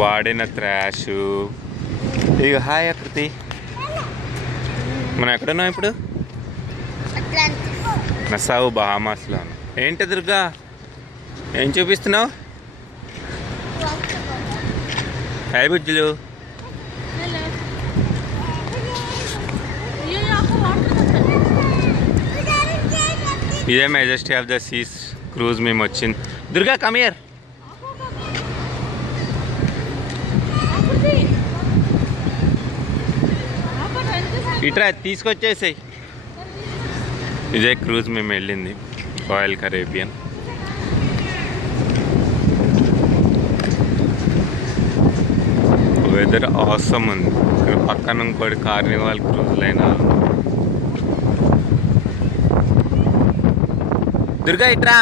వాడిన త్రాష్. ఇక హాయ్ ఆకృతి, మనం ఎక్కడున్నాం ఇప్పుడు? నసావు బహామాస్లో. ఏంటి దుర్గా, ఏం చూపిస్తున్నావు? హాయ్ బుజ్జులు. ఇదే majesty of the Cs cruise మేము వచ్చింది. దుర్గా కమియర్. ఇట్రా తీసుకొచ్చేసాయి. ఇదే క్రూజ్ మేము వెళ్ళింది, రాయల్ కరేబియన్. వెదర్ ఆసమ్ ఉంది. ఇక్కడ పక్కన ఇంకోటి కార్నివాల్ క్రూజ్ లైన్. దుర్గా ఇట్రా.